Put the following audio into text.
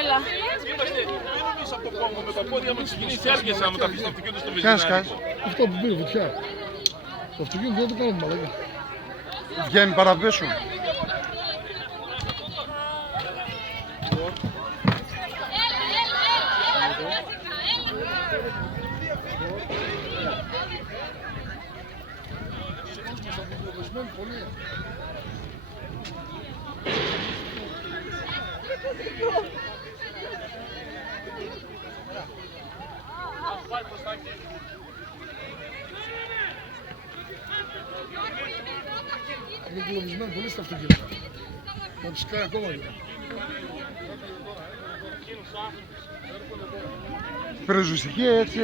Έλα. Από κόμμα με τα πόδια μου ξεκινήσει άργησα να μεταφύγει το αυτοκίνητο στο Κάτσε, βεζινάδικο. αυτό που πήρε φωτιά. Το αυτοκίνητο δεν το κάνουμε μαλάκα. Βγαίνει παραπέσου. Είναι κλωβισμένο πολύ στα αυτοκίνητα. Να ψηκάει ακόμα και. Περιοριστική έτσι.